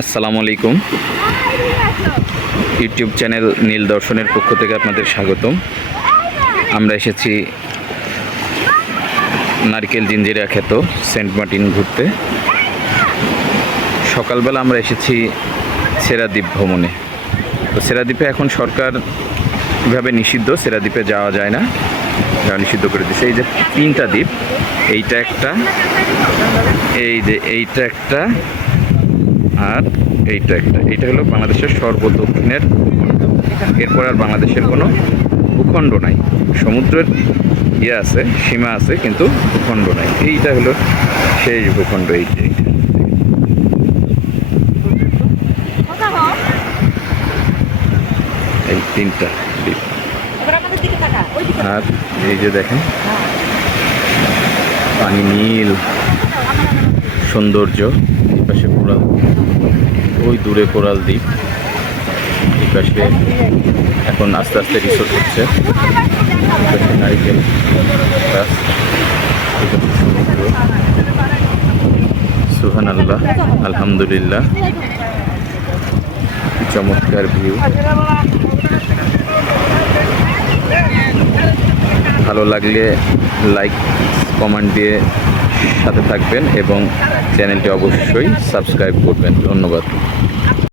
আসসালামু আলাইকুম। YouTube channel নীল দর্শনের পক্ষ থেকে আপনাদের স্বাগতম। আমরা এসেছি নারকেল জিঞ্জিরা খ্যাত সেন্ট মার্টিন ঘুরতে। সকালবেলা আমরা এসেছি সেরাদ্বীপ ভ্রমণে। তো সেরাদ্বীপে এখন সরকার কীভাবে নিষিদ্ধ, সেরাদ্বীপে যাওয়া যায় না। নিষিদ্ধ করে দিচ্ছে এই যে তিনটা দ্বীপ, এইটা একটা, এই যে এইটা একটা আর এইটা একটা। এইটা হলো বাংলাদেশের সর্বদক্ষিণের ভূখণ্ড এরপর আর বাংলাদেশের কোনো ভূখণ্ড নাই। সমুদ্রের ইয়ে আছে, সীমা আছে, কিন্তু ভূখণ্ড নাই। এইটা হলো সেই ভূখণ্ড এইটা এইটা। এই তিনটা দ্বীপ আর এই যে দেখেন, পানি নীল, সৌন্দর্য, এই পাশে ওই দূরে কোরাল দ্বীপ। এই পাশে এখন আস্তে আস্তে রিসোর্ট হচ্ছে। নারিকেল সুহান আল্লাহ আলহামদুলিল্লাহ চমৎকার ভিউ ভালো লাগলে লাইক কমেন্ট দিয়ে সাথে থাকবেন এবং চ্যানেলটি অবশ্যই সাবস্ক্রাইব করবেন। ধন্যবাদ।